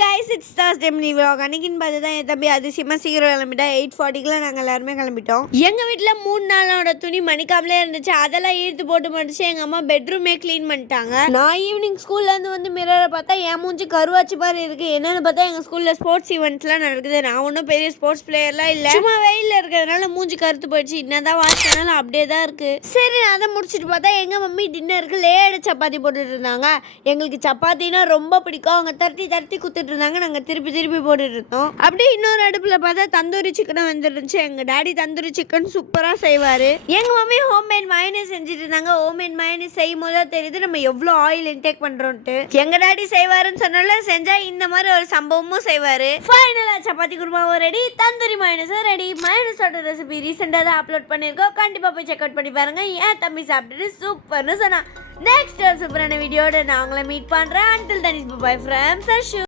guys, it's Thursday morning vlog. அன்னைக்குன்னு பார்த்து தான் என் தம்பி அதிசயமாக சீக்கிரம் கிளம்பிட்டா. 8:40க்குலாம் நாங்கள் எல்லாருமே கிளம்பிட்டோம். எங்கள் வீட்டில் 3 நாளோட துணி மணிக்காமலே இருந்துச்சு. அதெல்லாம் இழுத்து போட்டு முடிச்சு எங்கள் அம்மா பெட்ரூமே க்ளீன் பண்ணிட்டாங்க. நான் ஈவினிங் ஸ்கூல்லேருந்து வந்து மிரரை பார்த்தா என் மூஞ்சி கருவாச்சு மாதிரி இருக்குது. என்னென்னு பார்த்தா எங்கள் ஸ்கூலில் ஸ்போர்ட்ஸ் ஈவெண்ட்ஸ்லாம் நடக்குது. நான் ஒன்றும் பெரிய ஸ்போர்ட்ஸ் பிளேயர்லாம் இல்லை, சும்மா வெயிலில் இருக்கிறதுனால மூஞ்சி கருத்து போயிடுச்சு. என்னதான் வாசினாலும் அப்படியே தான் இருக்குது. சரி, நான் அதை முடிச்சுட்டு பார்த்தா எங்கள் மம்மி டின்னருக்கு லேடு சப்பாத்தி போட்டுட்டு இருந்தாங்க. எங்களுக்கு சப்பாத்தினா ரொம்ப பிடிக்கும். அவங்க தட்டி குத்துட்டு இருந்தாங்க. நாங்கள் திருப்பி போட்டுட்டு இருந்தோம். அப்படியே இன்னொரு அடுப்பில் பார்த்தா தந்தூரி சிக்கனும் வந்துருந்துச்சு. எங்கள் டாடி தந்தூரி சிக்கன் சூப்பராக செய்வார். எங்கள் மம்மி ஹோம்மேட் மயோனைஸ் செஞ்சுட்டு இருந்தாங்க. ஹோம்மேட் மயோனைஸ் செய்யும் போது தான் தெரியுது நம்ம எவ்வளோ ஆயில் இன்டேக் பண்ணுறோன்ட்டு. எங்கள் டாடி செய்வாருன்னு சொன்னால செஞ்சால் இந்த மாதிரி ஒரு சம்பவமும் செய்வார். ஃபைனலாக சப்பாத்தி குருமாவும் ரெடி, தந்தூரி மயோனைஸும் ரெடி. மயோனைஸோட ரெசிபி ரீசெண்டாக தான் அப்லோட் பண்ணியிருக்கோம். கண்டிப்பாக போய் செக் அவுட் பண்ணி பாருங்க. ஏன் தம்பி சாப்பிட்டுட்டு சூப்பர்னு சொன்னா. நெக்ஸ்ட் ஒரு சூப்பரான வீடியோட நான் உங்களை மீட் பண்ணுறேன். Until then, bye from Sashu.